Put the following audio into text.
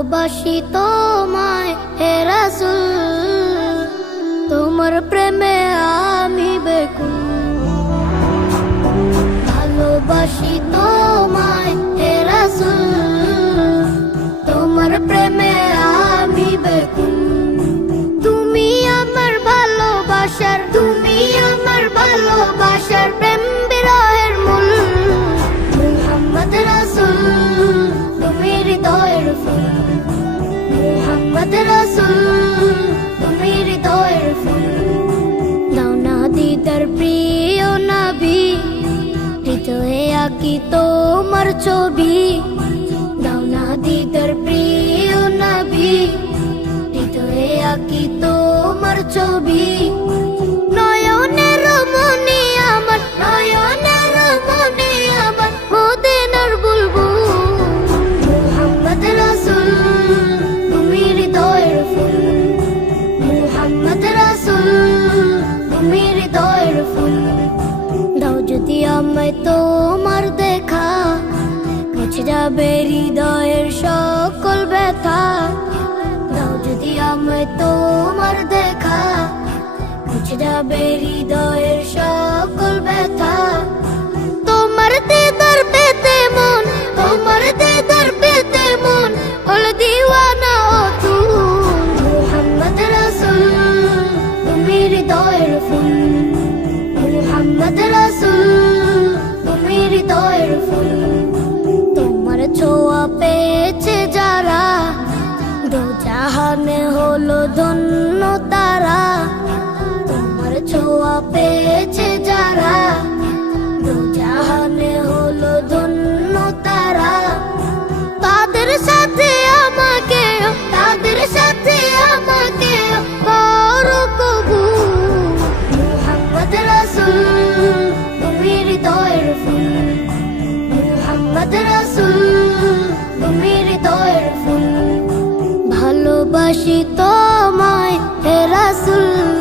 ভালোবাসি তোমায় হে রাসূল, তোমার প্রেমে আমি বেকুল। ভালোবাসি তোমায় হে রাসূল, তোমার প্রেমে আমি বেকুল। তুমি আমার ভালোবাসার, তুমি আমার ভালোবাসার প্রেম বিরহের মূল। মুহাম্মদ রাসূল তুমি হৃদয়ের ফুল, মুহাম্মদ রাসূল তুমি হৃদয়ের ফুল। দাও না দিদার প্রিয় নবী, হৃদয়ে আঁকি তোমার ছবি। দাও না দিদার প্রিয় নবী, হৃদয়ে আঁকি তোমার ছবি। নয়নের মনি আমার, নয়নের মনি আমার মদিনার বুলবুল। মুহাম্মদ রাসূল তুমি হৃদয়ের ফুল, মুহাম্মদ রাসূল তুমি হৃদয়ের ফুল। দাও যদি আমায় তোমার দেখা, মুছে যাবে হৃদয়ের সকল ব্যথা। দাও যদি আমায় তোমার দেখা, মুছে যাবে হৃদয়ের সকল ব্যথা। তোমার দিদার পেতে মন, তোমার দিদার পেতে মন হল দিওয়ানা অতুল। মুহাম্মদ রাসূল তুমি হৃদয়ের ফুল, মুহাম্মদ রাসূল তুমি হৃদয়ের ফুল। তোমার ছোঁয়া পেয়েছে যারা, দোজাহানে হলো ধন্য তারা। তোমার ছোঁয়া পেয়েছে যারা, দোজাহানে হলো ধন্য তারা। তাদের সাথে আমাকে, তাদের সাথে আমাকে করো কবুল। মুহাম্মদ রাসূল তুমি হৃদয়ের ফুল, মুহাম্মদ রাসূল তুমি হৃদয়ের ফুল। ভালোবাসি তোমায় হে রাসূল।